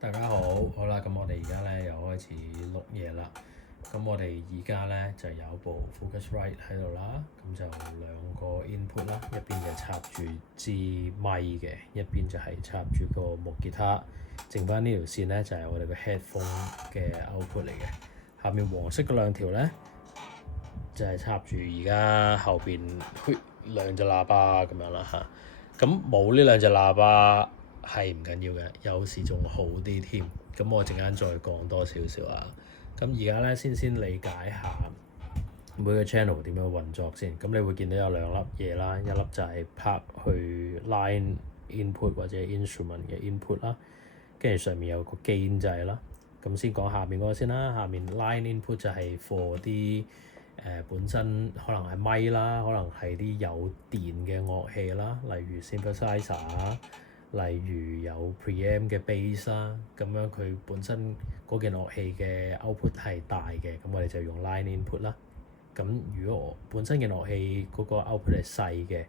大家好，好啦，咁我哋而家咧又開始錄嘢啦。咁我哋而家咧就有部 Focusrite 喺度啦，咁就兩個 input 啦，一邊就插住支咪嘅，一邊就係插住個木吉他。剩翻呢條線咧就係我哋個 headphone 嘅 output 嚟嘅。下面黃色嗰兩條咧就係插住而家後邊兩隻喇叭咁樣啦嚇。咁冇呢兩隻喇叭係唔緊要嘅，有時仲好啲添。咁我陣間再講多少少啊。咁而家咧先理解下每個 channel 點樣運作先。咁你會見到有兩粒嘢啦，一粒就係拍去 line input 或者 instrument 嘅 input 啦，跟住上面有個 gain 掣啦。咁先講下面嗰個先啦。下面 line input 就係 for 啲本身可能係咪啦，可能係啲有電嘅樂器啦，例如 synthesizer，例如有 preamp 嘅 bass 啦，咁樣佢本身嗰件樂器嘅 output 係大嘅，咁我哋就用 line input 啦。咁如果我本身嘅樂器嗰個 output 係細嘅，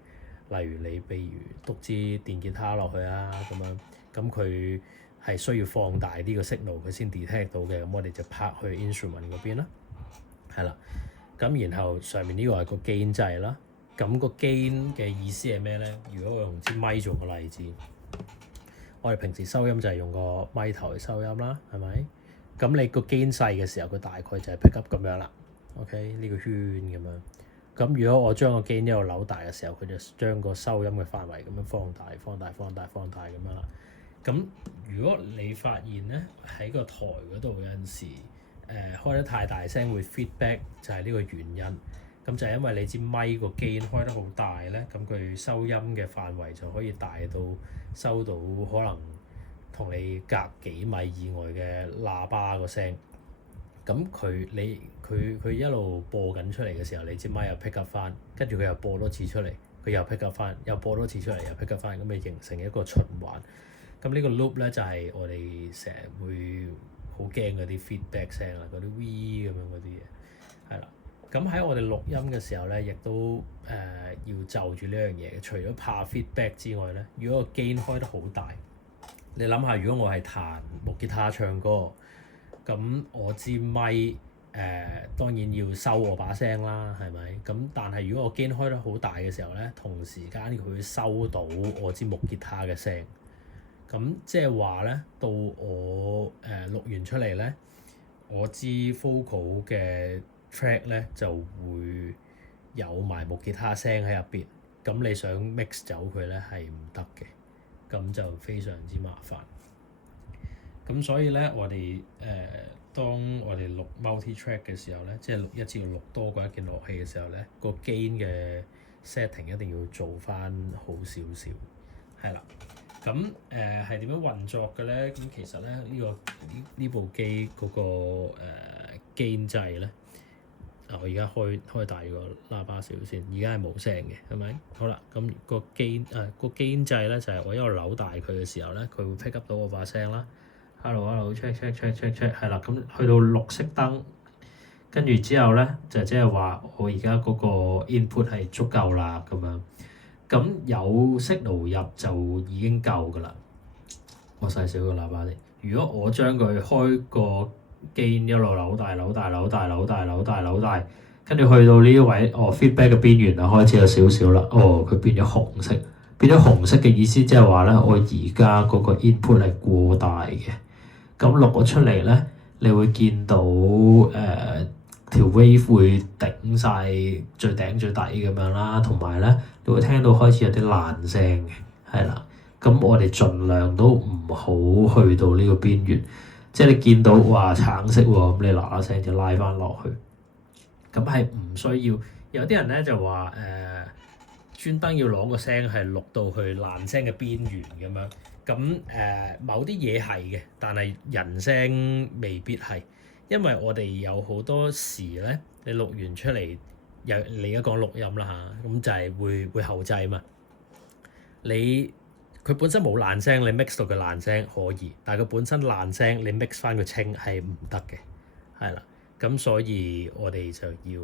例如你譬如篤支電吉他落去啊，咁樣，咁佢係需要放大呢個 signal 佢先 detect 到嘅，咁我哋就拍去 instrument 嗰邊啦，係啦。咁然後上面呢個係個 gain 掣啦。咁個 gain 嘅意思係咩咧？如果我用支咪做個例子，我哋平時收音就係用個咪頭去收音啦，係咪？咁你個 gain 細嘅時候，佢大概就係 pick up 咁樣啦。OK，呢個圈咁樣。咁如果我將個 gain 一路扭大嘅時候，佢就將個收音嘅範圍咁樣放大咁樣啦。咁如果你發現咧喺個台嗰度有陣時開得太大聲會 feedback，就係呢個原因。咁就係因為你支咪個 gain 開得好大咧，咁佢收音嘅範圍就可以大到收到可能同你隔幾米以外嘅喇叭個聲。咁佢一路播緊出嚟嘅時候，你支咪又 pick up 翻，跟住佢又播多次出嚟，佢又 pick up 翻，又播多次出嚟，又 pick up 翻，咁咪形成一個循環。咁呢個 loop 咧就係我哋成日會好驚嗰啲 feedback 聲啊，嗰啲 V 咁樣嗰啲嘢，係啦。咁喺我哋錄音嘅時候咧，亦都要就住呢樣嘢。除咗怕 feedback 之外咧，如果個 gain 開得好大，你諗下，如果我係彈木吉他唱歌，咁我支咪當然要收我把聲啦，係咪？咁但係如果我 gain 開得好大嘅時候咧，同時間佢會收到我支木吉他嘅聲。咁即係話咧，到我錄完出嚟咧，我支 vocal 嘅 track 咧就會有埋木吉他聲喺入邊。咁你想 mix 走佢咧係唔得嘅，咁就非常之麻煩。咁所以咧，我哋當我哋錄 multi-track 嘅時候咧，即係錄一次要錄多過一件樂器嘅時候咧，個 gain 嘅 setting 一定要做翻好少少，係啦。咁係點樣運作嘅咧？咁其實咧呢部機嗰個gain 掣咧，我而家開大個喇叭少先，而家係冇聲嘅，係咪？好啦，咁個 gain 掣咧就係我一路扭大佢嘅時候咧，佢會 pick up 到我把聲啦。Hello check，係啦。咁去到綠色燈，跟住之後咧就即係話我而家嗰個 input 係足夠啦咁樣。咁有 signal 入就已經夠㗎啦。我細少個喇叭先。如果我將佢開個 gain 一路扭大，跟住去到呢位feedback 嘅邊緣啊，開始有少少啦。佢變咗紅色。變咗紅色嘅意思即係話咧，我而家嗰個 input 係過大嘅。咁錄咗出嚟咧，你會見到條 wave 會頂晒最頂最底咁樣啦，同埋咧你會聽到開始有啲爛聲嘅，係啦。咁我哋盡量都唔好去到呢個邊緣，即係你見到話橙色喎，咁你嗱嗱聲就拉翻落去。咁係唔需要，有啲人咧就話專登要攞個聲係錄到去爛聲嘅邊緣咁樣。咁某啲嘢係嘅，但係人聲未必係，因為我哋有好多時咧，你錄完出嚟，你而家講錄音啦嚇，咁就係會後製嘛。佢本身冇爛聲，你 mix 到佢爛聲可以，但係佢本身爛聲，你 mix 翻佢清係唔得嘅，係啦。咁所以我哋就要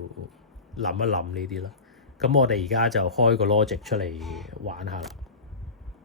諗一諗呢啲啦。咁我哋而家就開個 logic 出嚟玩下啦。